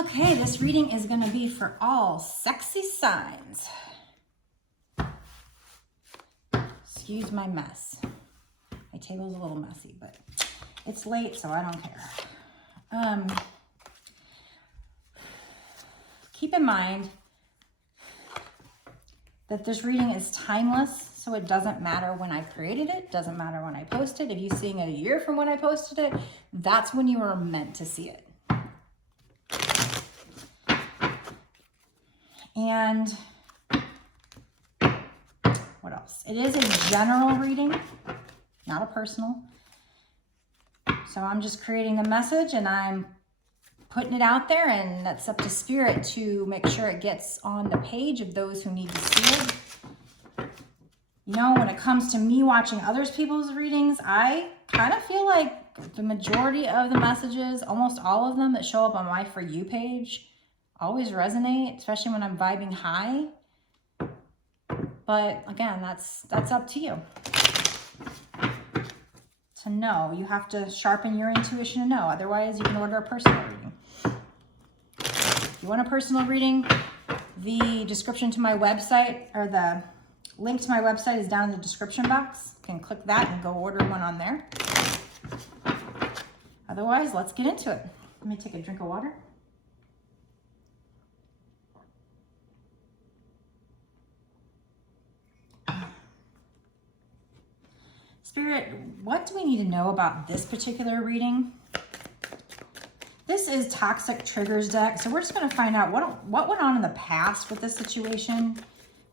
Okay, this reading is going to be for all sexy signs. Excuse my mess. My table's a little messy, but it's late, so I don't care. Keep in mind that this reading is timeless, so it doesn't matter when I created it, doesn't matter when I posted. If you're seeing it a year from when I posted it, that's when you were meant to see it. And what else? It is a general reading, not a personal. So I'm just creating a message and I'm putting it out there, and that's up to Spirit to make sure it gets on the page of those who need to see it. You know, when it comes to me watching other people's readings, I kind of feel like the majority of the messages, almost all of them that show up on my For You page, always resonate, especially when I'm vibing high. But again, that's up to you to know. You have to sharpen your intuition to know. Otherwise, you can order a personal reading. If you want a personal reading, the description to my website, or the link to my website, is down in the description box. You can click that and go order one on there. Otherwise, let's get into it. Let me take a drink of water. Spirit, what do we need to know about this particular reading? This is Toxic Triggers deck, so we're just going to find out what went on in the past with this situation,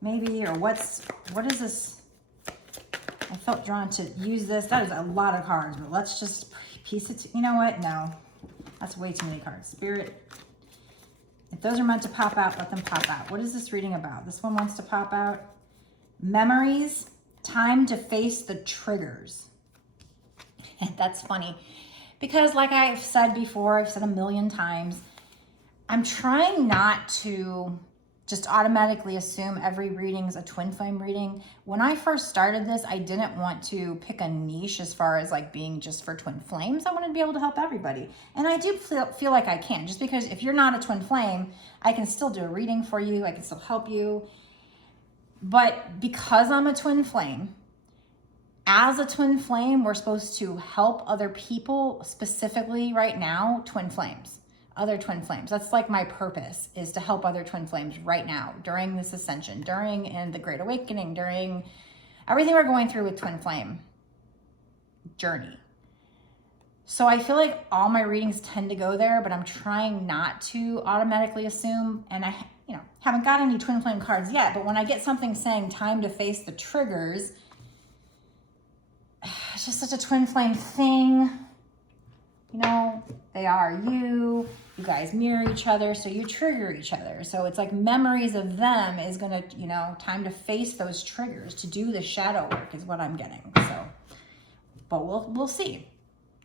maybe, or what is this? I felt drawn to use this. That is a lot of cards, but let's just piece it. You know what? No, that's way too many cards. Spirit, if those are meant to pop out, let them pop out. What is this reading about? This one wants to pop out. Memories. Time to face the triggers. And that's funny because, like I've said before, I've said a million times, I'm trying not to just automatically assume every reading's a twin flame reading. When I first started this, I didn't want to pick a niche as far as like being just for twin flames. I wanted to be able to help everybody. And I do feel like I can, just because if you're not a twin flame, I can still do a reading for you. I can still help you. But because I'm a twin flame, as a twin flame, we're supposed to help other people, specifically right now, twin flames, other twin flames. That's like my purpose, is to help other twin flames right now, during this ascension, during and the Great Awakening, during everything we're going through with twin flame journey. So I feel like all my readings tend to go there, but I'm trying not to automatically assume, and I haven't got any twin flame cards yet, but when I get something saying time to face the triggers, it's just such a twin flame thing. You know, they are you guys mirror each other, so you trigger each other. So it's like memories of them is gonna, time to face those triggers, to do the shadow work is what I'm getting. So, but we'll see.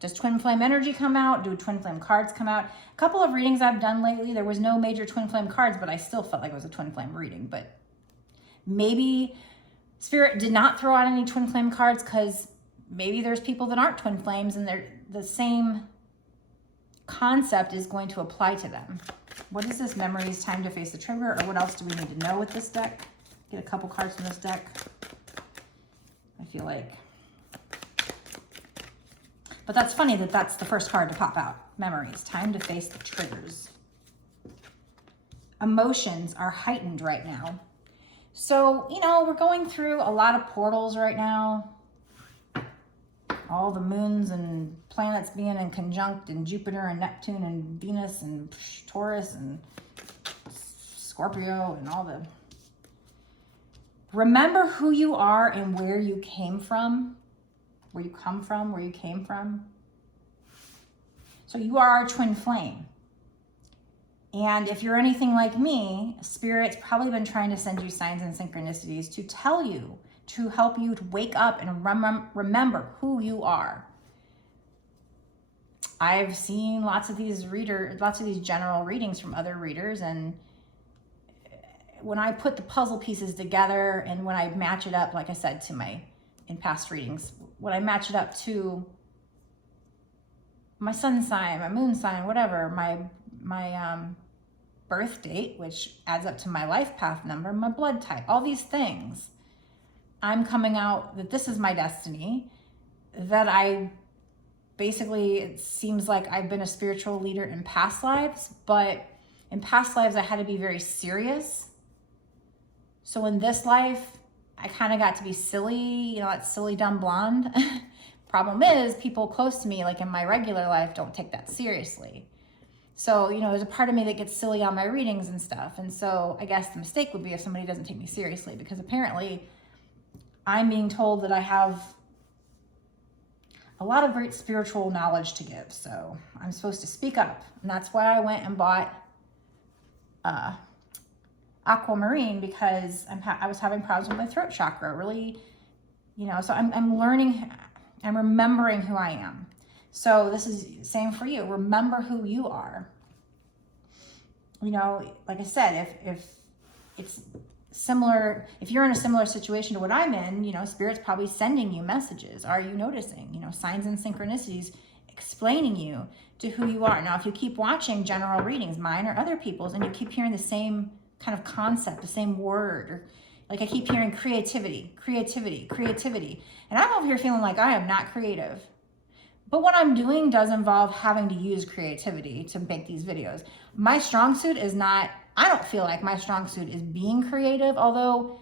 Does twin flame energy come out? Do twin flame cards come out? A couple of readings I've done lately, there was no major twin flame cards, but I still felt like it was a twin flame reading. But maybe Spirit did not throw out any twin flame cards because maybe there's people that aren't twin flames and the same concept is going to apply to them. What is this? Memories, time to face the trigger, or what else do we need to know with this deck? Get a couple cards from this deck. I feel like. But that's funny that that's the first card to pop out. Memories, time to face the triggers. Emotions are heightened right now. So, we're going through a lot of portals right now. All the moons and planets being in conjunct, and Jupiter and Neptune and Venus and Taurus and Scorpio and all the... Remember who you are and where you came from. Where you come from, where you came from. So you are a twin flame. And if you're anything like me, Spirit's probably been trying to send you signs and synchronicities to tell you, to help you to wake up and remember who you are. I've seen lots of these general readings from other readers, and when I put the puzzle pieces together and when I match it up, like I said in past readings, when I match it up to my sun sign, my moon sign, whatever, my birth date, which adds up to my life path number, my blood type, all these things. I'm coming out that this is my destiny, that I basically, it seems like I've been a spiritual leader in past lives, but in past lives, I had to be very serious. So in this life, I kind of got to be silly, you know, that silly, dumb blonde. Problem is, people close to me, like in my regular life, don't take that seriously. So, you know, there's a part of me that gets silly on my readings and stuff. And so I guess the mistake would be if somebody doesn't take me seriously, because apparently I'm being told that I have a lot of great spiritual knowledge to give. So I'm supposed to speak up. And that's why I went and bought aquamarine, because I was having problems with my throat chakra, really, you know, so I'm learning, I'm remembering who I am. So this is same for you. Remember who you are. You know, like I said, if it's similar, if you're in a similar situation to what I'm in, you know, Spirit's probably sending you messages. Are you noticing, you know, signs and synchronicities explaining you to who you are? Now, if you keep watching general readings, mine or other people's, and you keep hearing the same kind of concept, the same word, or like I keep hearing creativity, creativity, creativity. And I'm over here feeling like I am not creative. But what I'm doing does involve having to use creativity to make these videos. My strong suit is not, I don't feel like my strong suit is being creative, although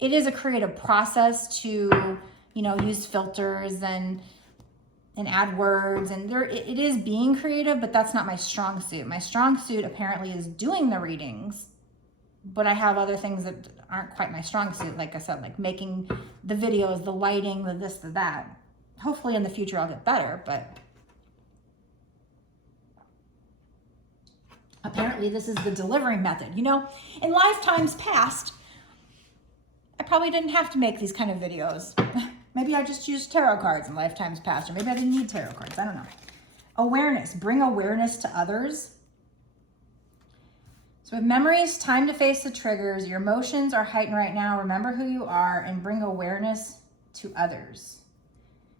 it is a creative process to, you know, use filters and add words, and it is being creative, but that's not my strong suit. My strong suit apparently is doing the readings, but I have other things that aren't quite my strong suit. Like I said, like making the videos, the lighting, the this, the that. Hopefully in the future I'll get better, but apparently this is the delivery method. You know, in lifetimes past, I probably didn't have to make these kind of videos. Maybe I just used tarot cards in lifetimes past, or maybe I didn't need tarot cards. I don't know. Awareness. Bring awareness to others. So with memories, time to face the triggers. Your emotions are heightened right now. Remember who you are and bring awareness to others.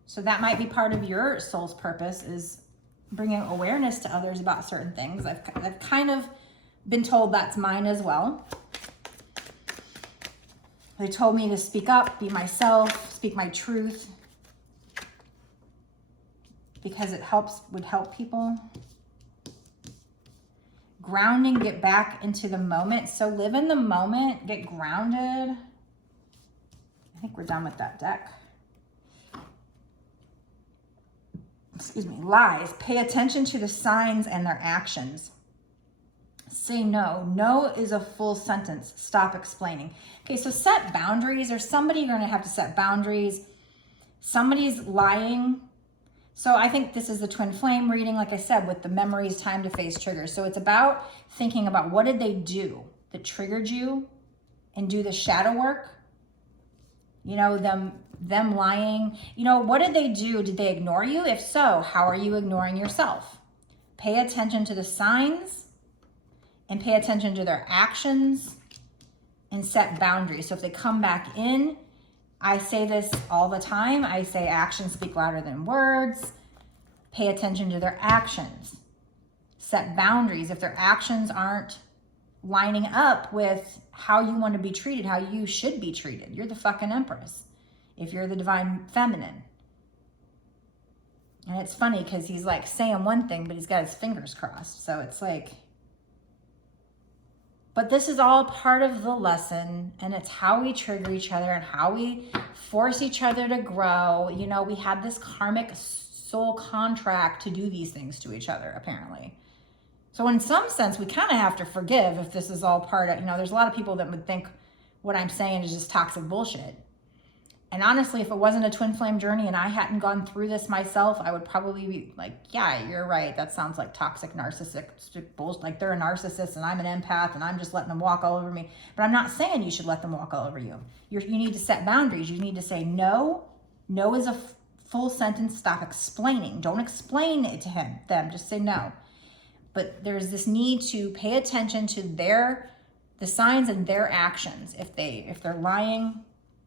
So that might be part of your soul's purpose, is bringing awareness to others about certain things. I've kind of been told that's mine as well. They told me to speak up, be myself, speak my truth, because it would help people. Grounding, get back into the moment. So live in the moment, get grounded. I think we're done with that deck. Excuse me. Lies, pay attention to the signs and their actions. Say no. No is a full sentence. Stop explaining. Okay, so set boundaries. There's somebody you're going to have to set boundaries. Somebody's lying. So I think this is the twin flame reading, like I said, with the memories, time to face triggers. So it's about thinking about what did they do that triggered you, and do the shadow work. You know, them lying. You know, what did they do? Did they ignore you? If so, how are you ignoring yourself? Pay attention to the signs and pay attention to their actions and set boundaries. So if they come back in, I say this all the time. I say actions speak louder than words. Pay attention to their actions. Set boundaries. If their actions aren't lining up with how you want to be treated, how you should be treated, you're the fucking empress. If you're the divine feminine. And it's funny because he's like saying one thing, but he's got his fingers crossed. So it's like, but this is all part of the lesson, and it's how we trigger each other and how we force each other to grow. You know, we had this karmic soul contract to do these things to each other, apparently. So in some sense, we kind of have to forgive if this is all part of, you know, there's a lot of people that would think what I'm saying is just toxic bullshit. And honestly, if it wasn't a twin flame journey and I hadn't gone through this myself, I would probably be like, yeah, you're right. That sounds like toxic narcissistic bullshit. Like they're a narcissist and I'm an empath and I'm just letting them walk all over me. But I'm not saying you should let them walk all over you. You need to set boundaries. You need to say no. No is a full sentence. Stop explaining. Don't explain it to them. Just say no. But there's this need to pay attention to the signs and their actions. If they're lying,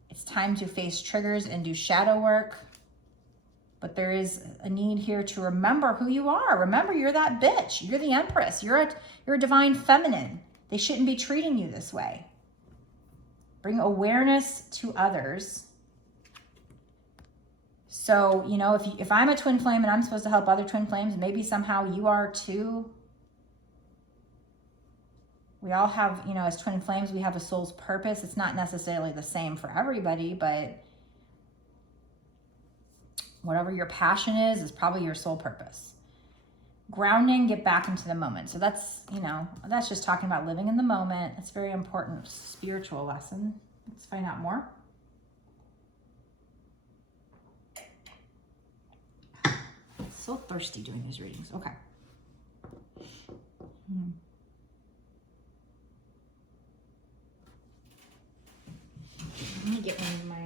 it's time to face triggers and do shadow work. But there is a need here to remember who you are. Remember, you're that bitch. You're the Empress. You're a divine feminine. They shouldn't be treating you this way. Bring awareness to others. So, you know, if I'm a twin flame and I'm supposed to help other twin flames, maybe somehow you are too. We all have, you know, as twin flames, we have a soul's purpose. It's not necessarily the same for everybody, but whatever your passion is probably your soul purpose. Grounding, get back into the moment. So that's, you know, that's just talking about living in the moment. It's a very important spiritual lesson. Let's find out more. So thirsty doing these readings. Okay. Let me get one of my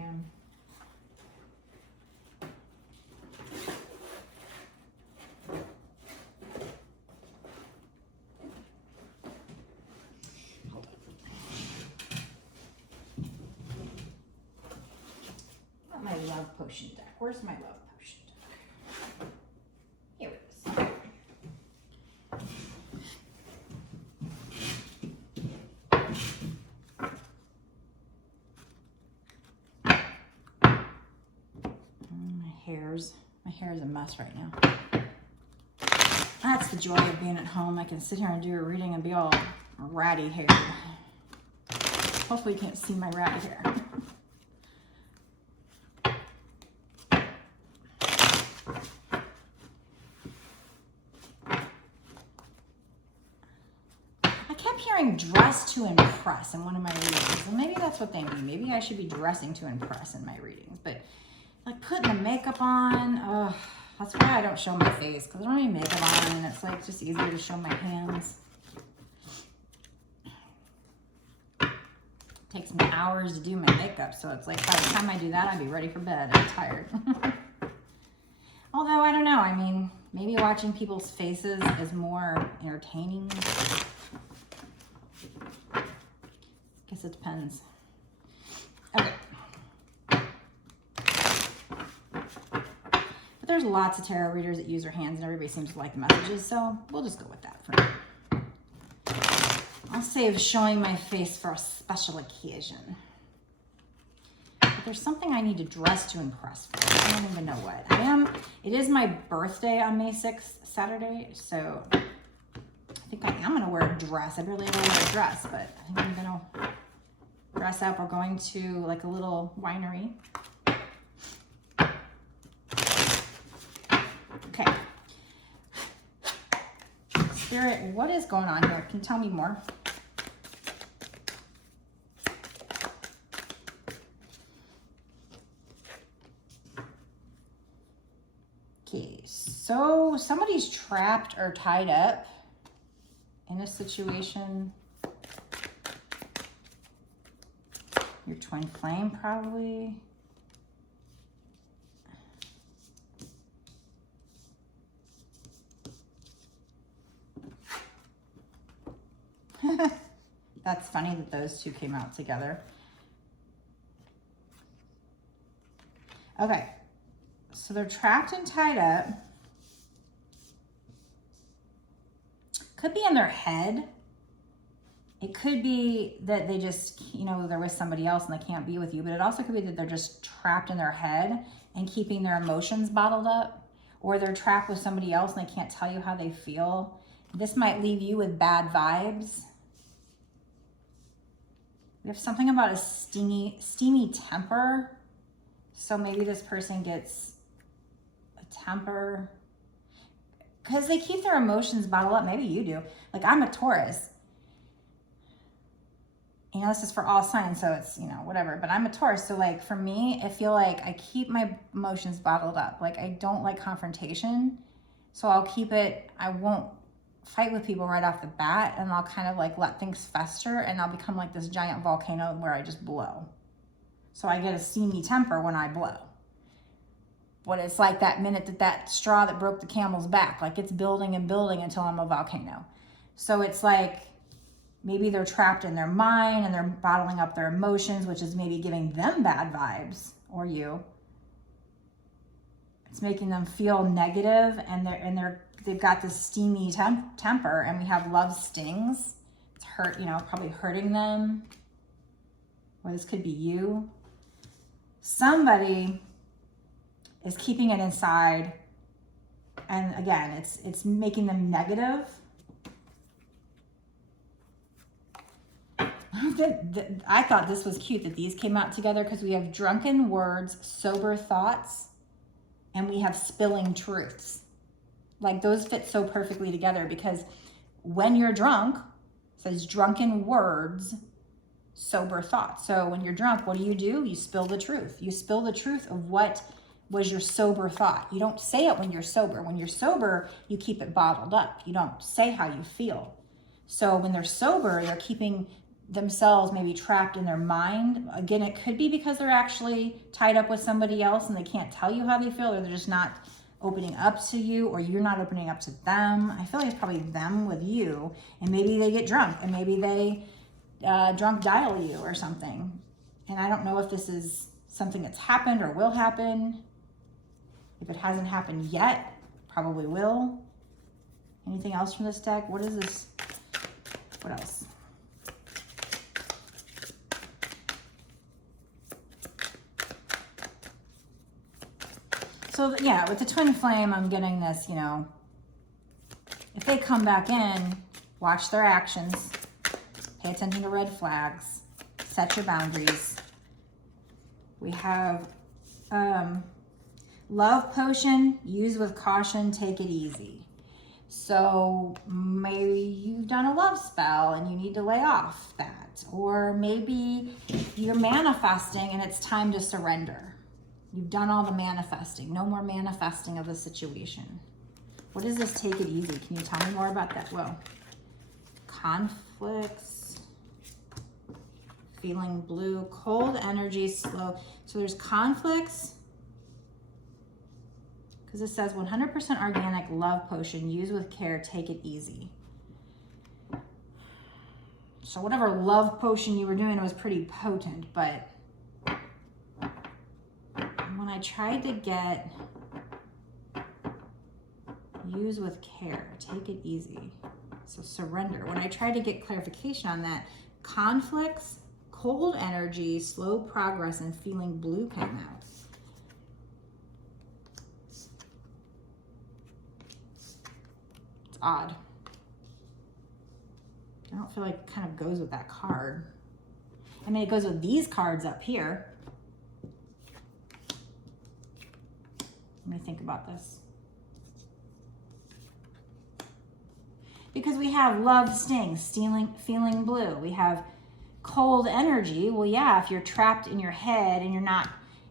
hold on. My love potion deck. Where's my love potion deck? Here it is. My hair is a mess right now. That's the joy of being at home. I can sit here and do a reading and be all ratty haired. Hopefully you can't see my ratty hair. I kept hearing dress to impress in one of my readings. And maybe that's what they mean. Maybe I should be dressing to impress in my readings. But like putting the makeup on, that's why I don't show my face, because I don't have any makeup on, and it's like just easier to show my hands. It takes me hours to do my makeup, so it's like by the time I do that, I'd be ready for bed. I'm tired. Although, I don't know, I mean, maybe watching people's faces is more entertaining. Guess it depends. Okay. There's lots of tarot readers that use their hands and everybody seems to like the messages, so we'll just go with that for now. I'll save showing my face for a special occasion. But there's something I need to dress to impress for. I don't even know what. It is my birthday on May 6th, Saturday, so I think I am gonna wear a dress. I really don't wear a dress, but I think I'm gonna dress up. We're going to like a little winery. Okay. Spirit, what is going on here? Can you tell me more? Okay, so somebody's trapped or tied up in a situation. Your twin flame, probably. That's funny that those two came out together. Okay, so they're trapped and tied up. Could be in their head. It could be that they just, you know, they're with somebody else and they can't be with you, but it also could be that they're just trapped in their head and keeping their emotions bottled up, or they're trapped with somebody else and they can't tell you how they feel. This might leave you with bad vibes. We have something about a steamy temper. So maybe this person gets a temper because they keep their emotions bottled up. Maybe you do. Like, I'm a Taurus. You know, this is for all signs, so it's, you know, whatever. But I'm a Taurus, so like for me, I feel like I keep my emotions bottled up. Like, I don't like confrontation, so I'll keep it. I won't fight with people right off the bat, and I'll kind of like let things fester, and I'll become like this giant volcano where I just blow. So I get a steamy temper when I blow. But it's like that minute that straw that broke the camel's back, like it's building and building until I'm a volcano. So it's like maybe they're trapped in their mind and they're bottling up their emotions, which is maybe giving them bad vibes, or you. It's making them feel negative, and they've got this steamy temper, and we have love stings. It's hurt, you know, probably hurting them. Or this could be you. Somebody is keeping it inside, and again, it's making them negative. I thought this was cute that these came out together because we have drunken words, sober thoughts, and we have spilling truths. Like those fit so perfectly together because when you're drunk, it says drunken words, sober thoughts. So when you're drunk, what do? You spill the truth. You spill the truth of what was your sober thought. You don't say it when you're sober. When you're sober, you keep it bottled up. You don't say how you feel. So when they're sober, they're keeping themselves maybe trapped in their mind. Again, it could be because they're actually tied up with somebody else and they can't tell you how they feel, or they're just not opening up to you, or you're not opening up to them. I feel like it's probably them with you, and maybe they get drunk, and maybe they drunk dial you or something. And I don't know if this is something that's happened or will happen. If it hasn't happened yet, probably will. Anything else from this deck? What is this? What else? So yeah, with the twin flame, I'm getting this, you know, if they come back in, watch their actions, pay attention to red flags, set your boundaries. We have love potion, use with caution, take it easy. So maybe you've done a love spell and you need to lay off that. Or maybe you're manifesting and it's time to surrender. You've done all the manifesting. No more manifesting of the situation. What is this take it easy? Can you tell me more about that? Well, conflicts, feeling blue, cold energy, slow. So there's conflicts, because it says 100% organic love potion, use with care, take it easy. So whatever love potion you were doing was pretty potent, but when I tried to get use with care, take it easy, so surrender. When I tried to get clarification on that, conflicts, cold energy, slow progress, and feeling blue came out. It's odd. I don't feel like it kind of goes with that card. I mean, it goes with these cards up here. Let me think about this. Because we have love stings, feeling blue. We have cold energy. Well, yeah, if you're trapped in your head and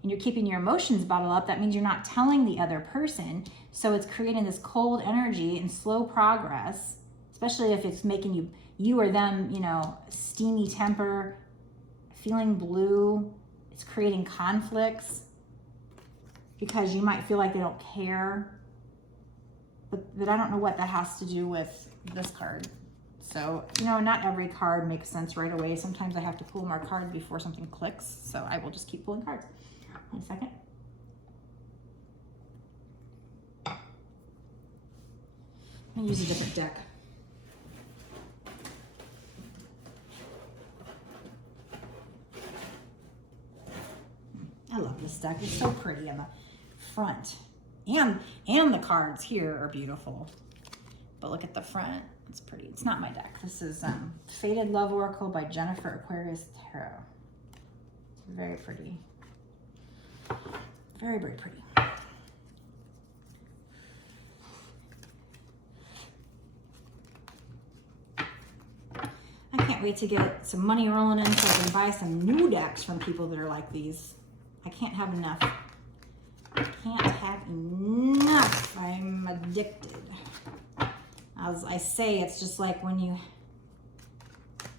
you're keeping your emotions bottled up, that means you're not telling the other person. So it's creating this cold energy and slow progress, especially if it's making you or them, you know, steamy temper, feeling blue. It's creating conflicts, because you might feel like they don't care, but I don't know what that has to do with this card. So, you know, not every card makes sense right away. Sometimes I have to pull more cards before something clicks, so I will just keep pulling cards. One second. I'm gonna use a different deck. I love this deck. It's so pretty on the front, and the cards here are beautiful, but look at the front. It's pretty. It's not my deck. This is Fated Love Oracle by Jennifer Aquarius Tarot. It's very pretty, very, very pretty. I can't wait to get some money rolling in so I can buy some new decks from people that are like these. I can't have enough. I can't have enough. I'm addicted. As I say, it's just like when you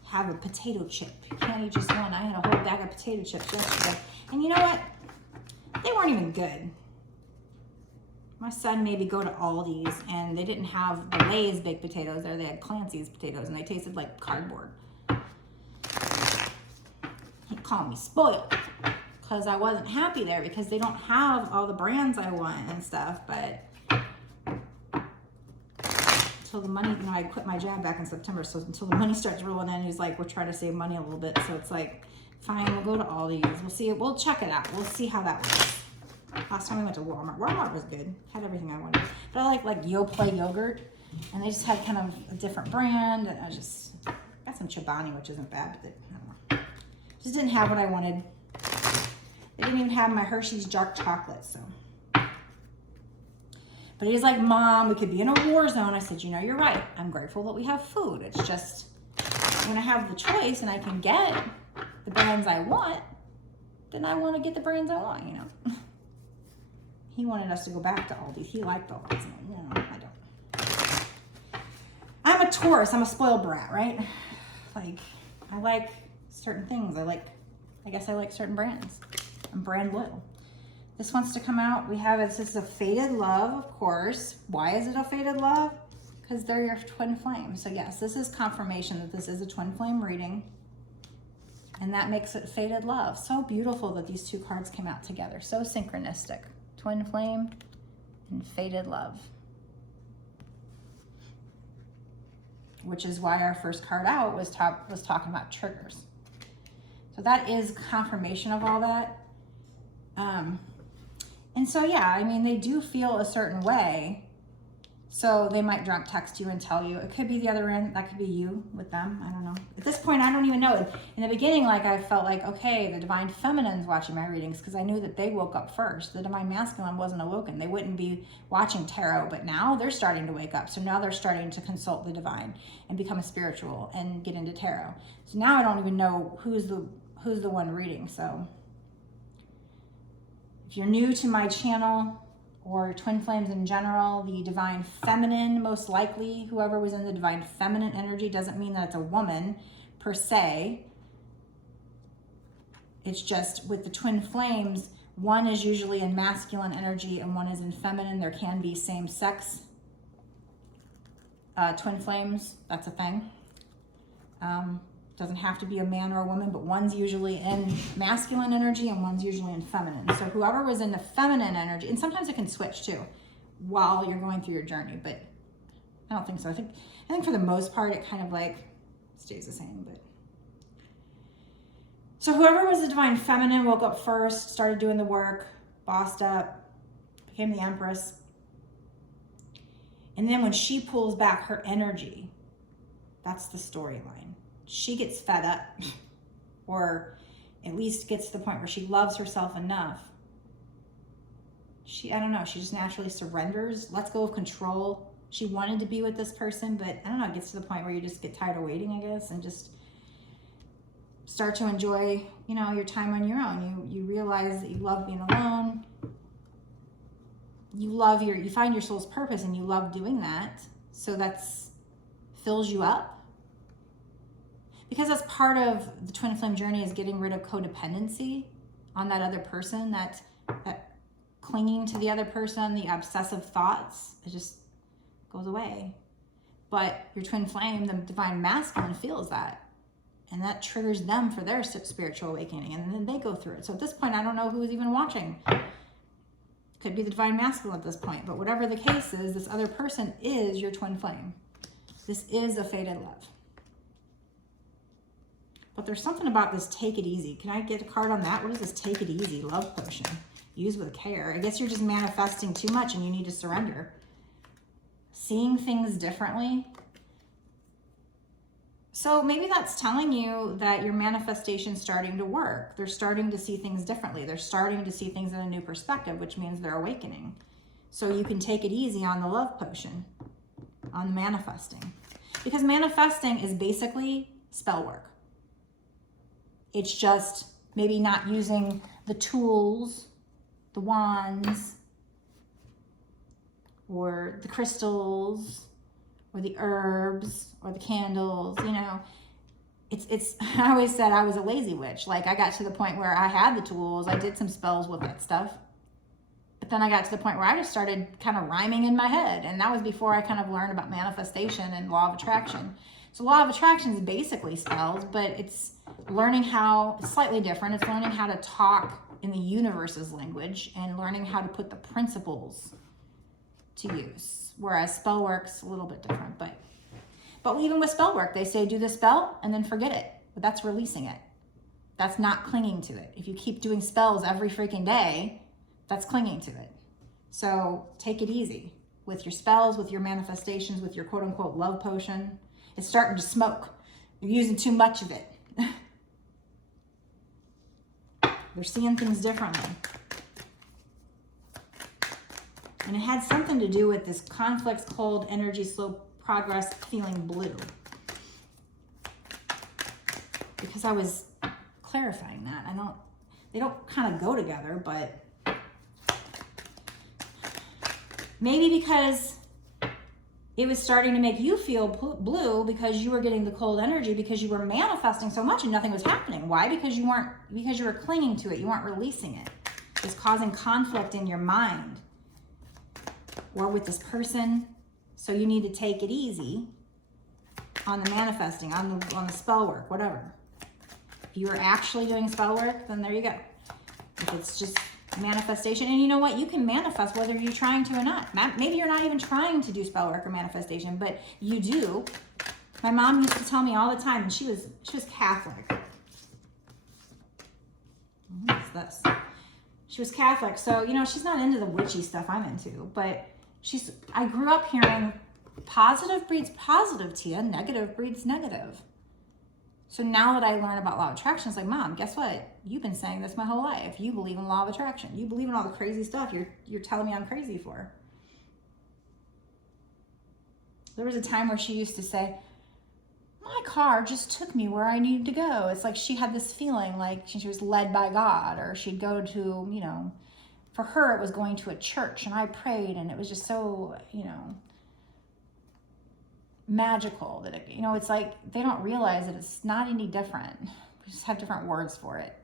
have a potato chip. You can't eat just one. I had a whole bag of potato chips yesterday. And you know what? They weren't even good. My son made me go to Aldi's, and they didn't have the Lay's baked potatoes there. They had Clancy's potatoes, and they tasted like cardboard. He called me spoiled. because I wasn't happy there because they don't have all the brands I want and stuff. But until the money, I quit my job back in September, so until the money starts rolling in, he's like, we're trying to save money a little bit. So it's like, fine, we'll go to Aldi's. We'll see it. We'll check it out. We'll see how that works. Last time we went to Walmart. Walmart was good. Had everything I wanted. But I like Yoplait yogurt, and they just had kind of a different brand. And I just got some Chobani, which isn't bad, but I don't know. Just didn't have what I wanted. They didn't even have my Hershey's dark chocolate, so. But he's like, Mom, we could be in a war zone. I said, you know, you're right. I'm grateful that we have food. It's just, when I have the choice and I can get the brands I want, then I want to get the brands I want, you know. He wanted us to go back to Aldi. He liked Aldi. No, I don't. I'm a Taurus. I'm a spoiled brat, right? Like, I like certain things. I guess I like certain brands. I'm brand loyal. This wants to come out. We have, this is a faded love, of course. Why is it a faded love? Because they're your twin flame. So yes, this is confirmation that this is a twin flame reading. And that makes it faded love. So beautiful that these two cards came out together. So synchronistic. Twin flame and faded love. Which is why our first card out was talking about triggers. So that is confirmation of all that. And so, yeah, I mean, they do feel a certain way. So they might drunk text you and tell you. It could be the other end. That could be you with them. I don't know. At this point, I don't even know. In the beginning, like, I felt like, okay, the divine feminine's watching my readings because I knew that they woke up first. The divine masculine wasn't awoken. They wouldn't be watching tarot. But now they're starting to wake up. So now they're starting to consult the divine and become a spiritual and get into tarot. So now I don't even know who's the one reading. So if you're new to my channel, or twin flames in general, the divine feminine, most likely, whoever was in the divine feminine energy, doesn't mean that it's a woman per se. It's just with the twin flames, one is usually in masculine energy and one is in feminine. There can be same sex twin flames, that's a thing. Doesn't have to be a man or a woman, but one's usually in masculine energy and one's usually in feminine. So whoever was in the feminine energy, and sometimes it can switch too while you're going through your journey, but I don't think so. I think for the most part, it kind of like stays the same, but. So whoever was the divine feminine woke up first, started doing the work, bossed up, became the empress. And then when she pulls back her energy, that's the storyline. She gets fed up, or at least gets to the point where she loves herself enough. I don't know, she just naturally surrenders, lets go of control. She wanted to be with this person, but I don't know, it gets to the point where you just get tired of waiting, I guess, and just start to enjoy, you know, your time on your own. You realize that you love being alone. You find your soul's purpose and you love doing that. So that's fills you up. Because that's part of the twin flame journey, is getting rid of codependency on that other person, that clinging to the other person, the obsessive thoughts, it just goes away. But your twin flame, the divine masculine, feels that. And that triggers them for their spiritual awakening. And then they go through it. So at this point, I don't know who is even watching. Could be the divine masculine at this point. But whatever the case is, this other person is your twin flame. This is a faded love. But there's something about this take it easy. Can I get a card on that? What is this take it easy love potion? Use with care. I guess you're just manifesting too much and you need to surrender. Seeing things differently. So maybe that's telling you that your manifestation's starting to work. They're starting to see things differently. They're starting to see things in a new perspective, which means they're awakening. So you can take it easy on the love potion, on the manifesting. Because manifesting is basically spell work. It's just maybe not using the tools, the wands, or the crystals, or the herbs, or the candles, you know. I always said I was a lazy witch. Like, I got to the point where I had the tools, I did some spells with that stuff. But then I got to the point where I just started kind of rhyming in my head. And that was before I kind of learned about manifestation and law of attraction. So law of attraction is basically spells, but it's learning how, it's slightly different. It's learning how to talk in the universe's language and learning how to put the principles to use. Whereas spell work's a little bit different, but even with spell work, they say do the spell and then forget it. But that's releasing it. That's not clinging to it. If you keep doing spells every freaking day, that's clinging to it. So take it easy with your spells, with your manifestations, with your quote unquote love potion. It's starting to smoke. You're using too much of it. They're seeing things differently. And it had something to do with this conflicts, cold, energy, slow progress, feeling blue. Because I was clarifying that. They don't kind of go together, but maybe because it was starting to make you feel blue because you were getting the cold energy because you were manifesting so much and nothing was happening. Why? Because you were clinging to it. You weren't releasing it. It's causing conflict in your mind or with this person. So you need to take it easy on the manifesting, on the spell work, whatever. If you are actually doing spell work, then there you go. If it's just manifestation, and you know what, you can manifest whether you're trying to or not. Maybe you're not even trying to do spell work or manifestation, but you do. My mom used to tell me all the time, and she was Catholic. What's this? She was Catholic, so you know she's not into the witchy stuff I'm into, but I grew up hearing positive breeds positive, Tia, negative breeds negative. So now that I learn about law of attraction, it's like, Mom, guess what? You've been saying this my whole life. You believe in law of attraction. You believe in all the crazy stuff you're telling me I'm crazy for. There was a time where she used to say, my car just took me where I needed to go. It's like she had this feeling like she was led by God, or she'd go to, you know, for her it was going to a church and I prayed and it was just so, you know, magical that it, you know, it's like they don't realize that it's not any different. We just have different words for it.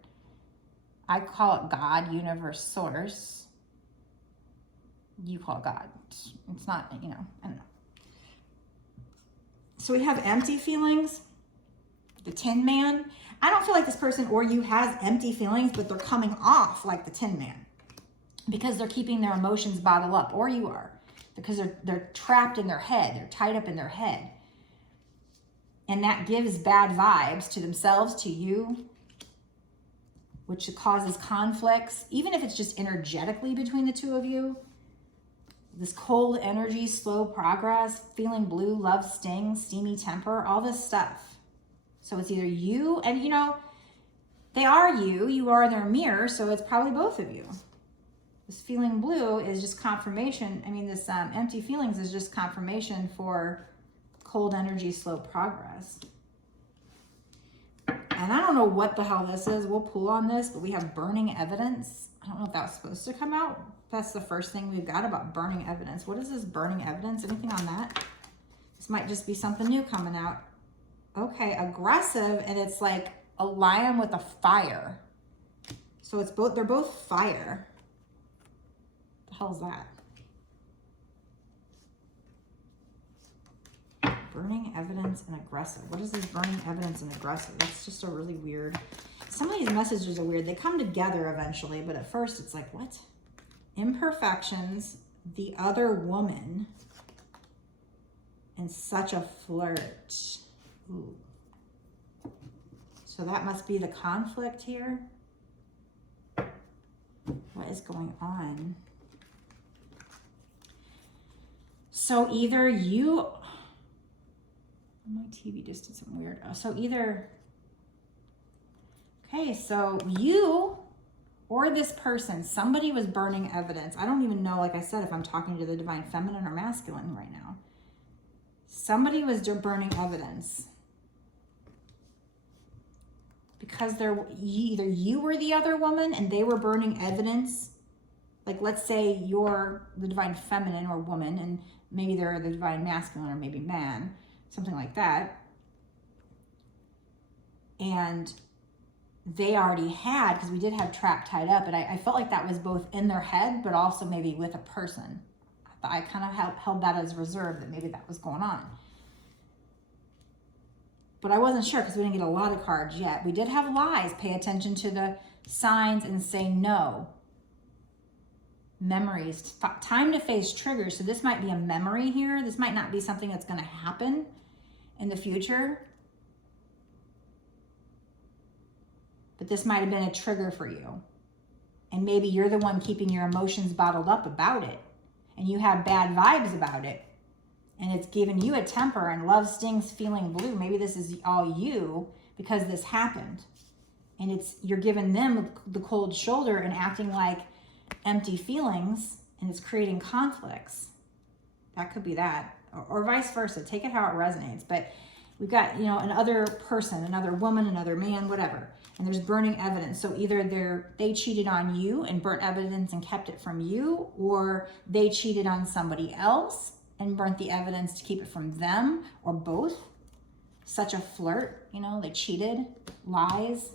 I call it God, universe, source. You call it God. It's not, you know, I don't know. So we have empty feelings, the Tin Man. I don't feel like this person or you has empty feelings, but they're coming off like the Tin Man because they're keeping their emotions bottled up, or you are. Because they're trapped in their head. They're tied up in their head. And that gives bad vibes to themselves, to you, which causes conflicts, even if it's just energetically between the two of you. This cold energy, slow progress, feeling blue, love sting, steamy temper, all this stuff. So it's either you, and you know, they are you are their mirror, so it's probably both of you. This feeling blue is just confirmation. I mean, this empty feelings is just confirmation for cold energy, slow progress. And I don't know what the hell this is. We'll pull on this, but we have burning evidence. I don't know if that was supposed to come out. That's the first thing we've got about burning evidence. What is this burning evidence? Anything on that? This might just be something new coming out. Okay, aggressive, and it's like a lion with a fire. So it's both, they're both fire. The hell's that? Burning evidence and aggressive. What is this burning evidence and aggressive? That's just a really weird. Some of these messages are weird. They come together eventually, but at first it's like, what? Imperfections, the other woman, and such a flirt. Ooh. So that must be the conflict here. What is going on? So either you, my TV just did something weird. So either, okay, so you or this person, somebody was burning evidence. I don't even know, like I said, if I'm talking to the divine feminine or masculine right now. Somebody was burning evidence. Because either you were the other woman and they were burning evidence. Like, let's say you're the divine feminine or woman, and maybe they're the divine masculine or maybe man, something like that. And they already had, because we did have trap tied up, but I felt like that was both in their head, but also maybe with a person. I kind of held that as reserve, that maybe that was going on. But I wasn't sure because we didn't get a lot of cards yet. We did have lies. Pay attention to signs and say no. Memories, time to face triggers. So this might be a memory here. This might not be something that's going to happen in the future. But this might have been a trigger for you. And maybe you're the one keeping your emotions bottled up about it. And you have bad vibes about it. And it's giving you a temper and love stings feeling blue. Maybe this is all you because this happened. And you're giving them the cold shoulder and acting like empty feelings, and it's creating conflicts. That could be that, or vice versa. Take it how it resonates. But we've got, you know, another person, another woman, another man, whatever, and there's burning evidence. So either they cheated on you and burnt evidence and kept it from you, or they cheated on somebody else and burnt the evidence to keep it from them, or both. Such a flirt, you know, they cheated, lies.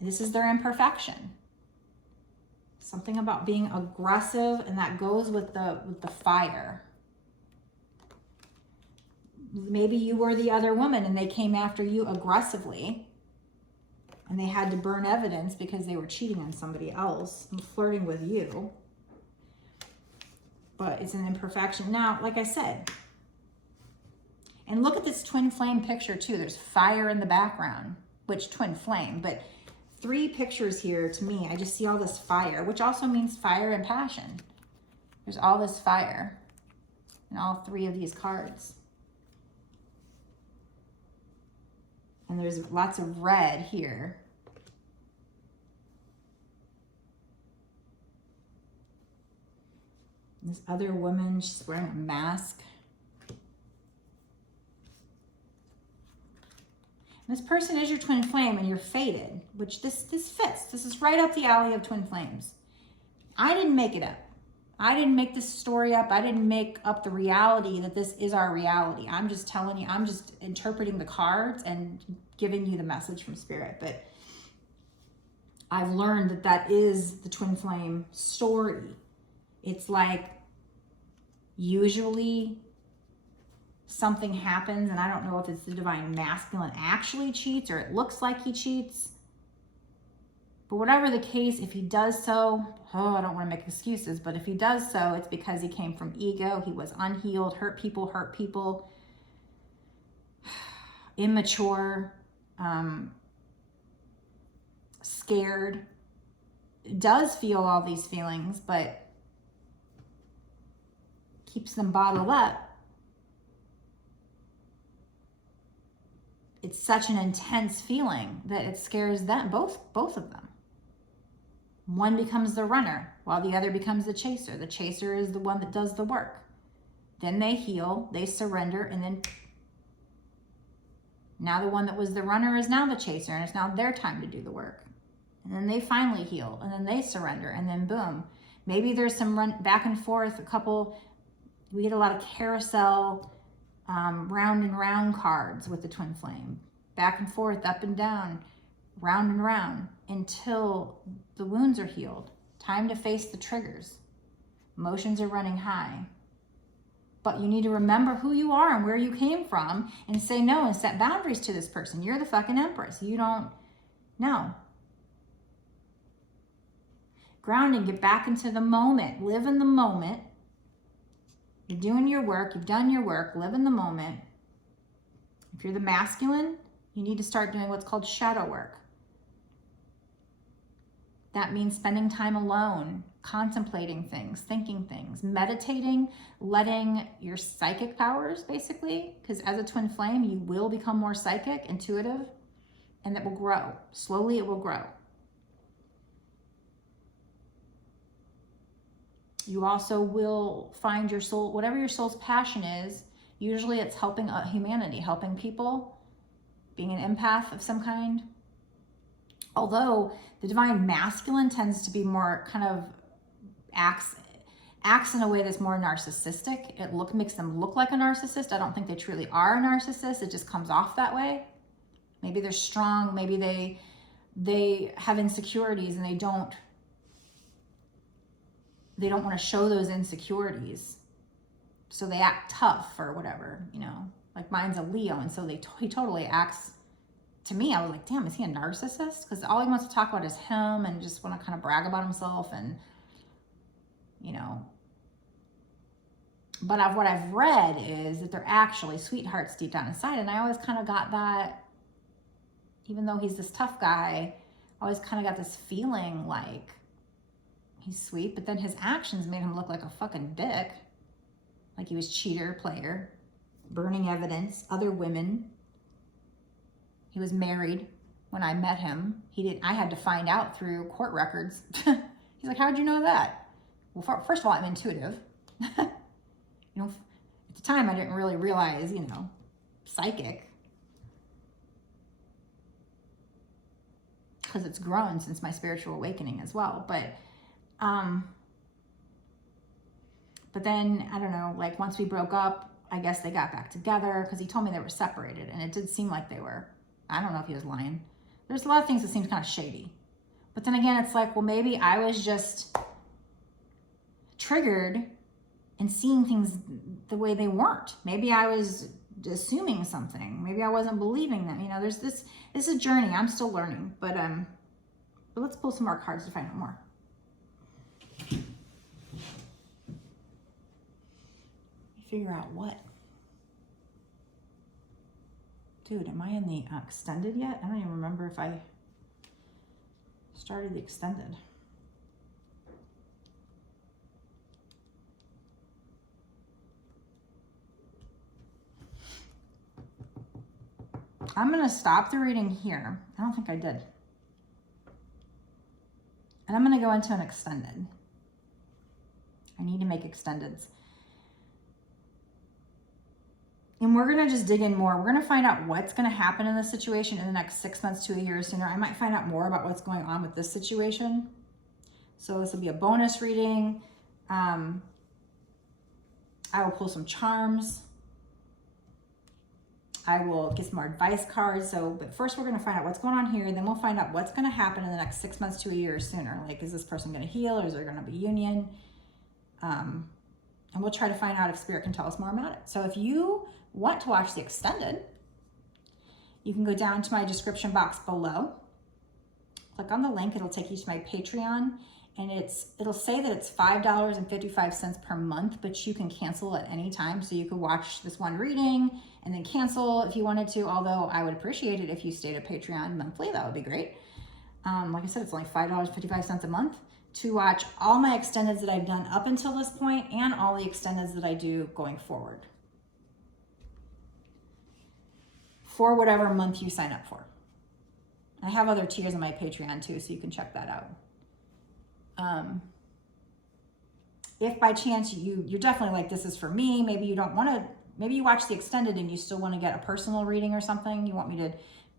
This is their imperfection. Something about being aggressive, and that goes with the fire. Maybe you were the other woman and they came after you aggressively and they had to burn evidence because they were cheating on somebody else and flirting with you. But it's an imperfection. Now, like I said, and look at this twin flame picture too. There's fire in the background, which twin flame, but 3 pictures here to me. I just see all this fire, which also means fire and passion. There's all this fire in all 3 of these cards. And there's lots of red here. This other woman, she's wearing a mask. This person is your twin flame and you're fated, which this fits. This is right up the alley of twin flames. I didn't make it up. I didn't make this story up. I didn't make up the reality that this is our reality. I'm just telling you, I'm just interpreting the cards and giving you the message from spirit. But I've learned that that is the twin flame story. It's like usually something happens, and I don't know if it's the divine masculine actually cheats or it looks like he cheats. But whatever the case, if he does so, I don't want to make excuses, but if he does so, it's because he came from ego. He was unhealed, hurt people, immature, scared. Does feel all these feelings, but keeps them bottled up. It's such an intense feeling that it scares them, both of them. One becomes the runner while the other becomes the chaser. The chaser is the one that does the work. Then they heal, they surrender, and then now the one that was the runner is now the chaser, and it's now their time to do the work. And then they finally heal, and then they surrender, and then boom. Maybe there's some run back and forth, we get a lot of carousel, round and round cards with the twin flame. Back and forth, up and down, round and round, until the wounds are healed. Time to face the triggers. Emotions are running high. But you need to remember who you are and where you came from and say no and set boundaries to this person. You're the fucking empress. You don't know. Grounding, get back into the moment. Live in the moment. You're doing your work. You've done your work. Live in the moment. If you're the masculine, you need to start doing what's called shadow work. That means spending time alone, contemplating things, thinking things, meditating, letting your psychic powers, basically, because as a twin flame, you will become more psychic, intuitive, and that will grow. Slowly, it will grow. You also will find your soul, whatever your soul's passion is. Usually it's helping humanity, helping people, being an empath of some kind. Although the divine masculine tends to be more kind of acts in a way that's more narcissistic. It makes them look like a narcissist. I don't think they truly are a narcissist. It just comes off that way. Maybe they're strong. Maybe they have insecurities and they don't want to show those insecurities. So they act tough or whatever, you know. Like mine's a Leo, and so he totally acts to me, I was like, damn, is he a narcissist? Because all he wants to talk about is him and just want to kind of brag about himself and, you know. But what I've read is that they're actually sweethearts deep down inside. And I always kind of got that, even though he's this tough guy, I always kind of got this feeling like he's sweet, but then his actions made him look like a fucking dick. Like he was cheater, player, burning evidence, other women. He was married when I met him. I had to find out through court records. He's like, how'd you know that? Well, first of all, I'm intuitive. You know, at the time I didn't really realize, you know, psychic. Because it's grown since my spiritual awakening as well. But then, I don't know, like once we broke up, I guess they got back together because he told me they were separated. And it did seem like they were. I don't know if he was lying. There's a lot of things that seemed kind of shady. But then again, it's like, well, maybe I was just triggered and seeing things the way they weren't. Maybe I was assuming something. Maybe I wasn't believing them. You know, there's this is a journey. I'm still learning. But let's pull some more cards to find out more. Figure out what. Dude, am I in the extended yet? I don't even remember if I started the extended. I'm going to stop the reading here. I don't think I did. And I'm going to go into an extended. I need to make extendeds. And we're going to just dig in more. We're going to find out what's going to happen in this situation in the next 6 months to a year sooner. I might find out more about what's going on with this situation. So this will be a bonus reading. I will pull some charms. I will get some more advice cards. But first we're going to find out what's going on here. Then we'll find out what's going to happen in the next 6 months to a year sooner. Like, is this person going to heal or is there going to be union? And we'll try to find out if Spirit can tell us more about it. So if you want to watch the extended, you can go down to my description box below. Click on the link. It'll take you to my Patreon. And it'll say that it's $5.55 per month, but you can cancel at any time. So you could watch this one reading and then cancel if you wanted to. Although I would appreciate it if you stayed at Patreon monthly. That would be great. Like I said, it's only $5.55 a month to watch all my extendeds that I've done up until this point and all the extendeds that I do going forward. For whatever month you sign up for. I have other tiers on my Patreon too, so you can check that out. If by chance you're definitely like, this is for me, maybe you don't want to, maybe you watch the extended and you still want to get a personal reading or something. You want me to,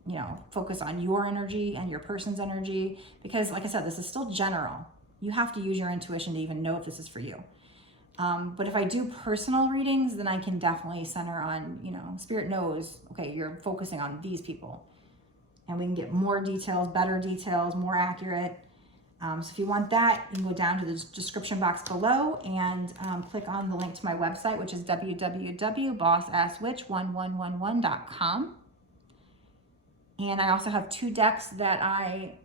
you know, focus on your energy and your person's energy, because like I said, this is still general. You have to use your intuition to even know if this is for you. But if I do personal readings, then I can definitely center on, you know, Spirit knows, okay, you're focusing on these people. And we can get more details, better details, more accurate. So if you want that, you can go down to the description box below and click on the link to my website, which is www.bossasswitch1111.com. And I also have 2 decks that I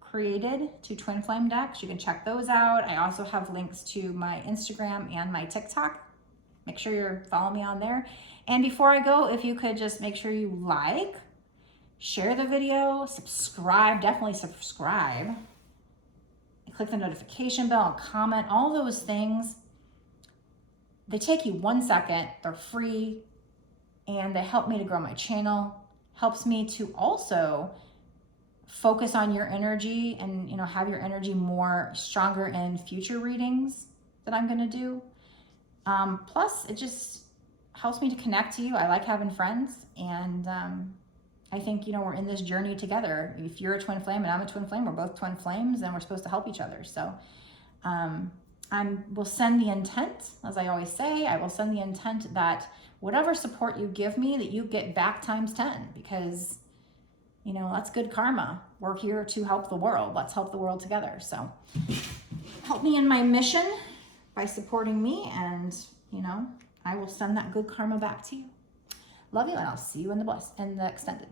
created, 2 Twinflame decks. You can check those out. I also have links to my Instagram and my TikTok. Make sure you're following me on there. And before I go, if you could just make sure you like, share the video, subscribe, definitely subscribe. Click the notification bell and comment, all those things. They take you 1 second, they're free, and they help me to grow my channel. Helps me to also focus on your energy and, you know, have your energy more stronger in future readings that I'm going to do. Plus, it just helps me to connect to you. I like having friends, and I think, you know, we're in this journey together. If you're a twin flame and I'm a twin flame, we're both twin flames, and we're supposed to help each other. So will send the intent, as I always say, I will send the intent that whatever support you give me, that you get back times 10, because, you know, that's good karma. We're here to help the world. Let's help the world together. So help me in my mission by supporting me, and, you know, I will send that good karma back to you. Love you, and I'll see you in the extended.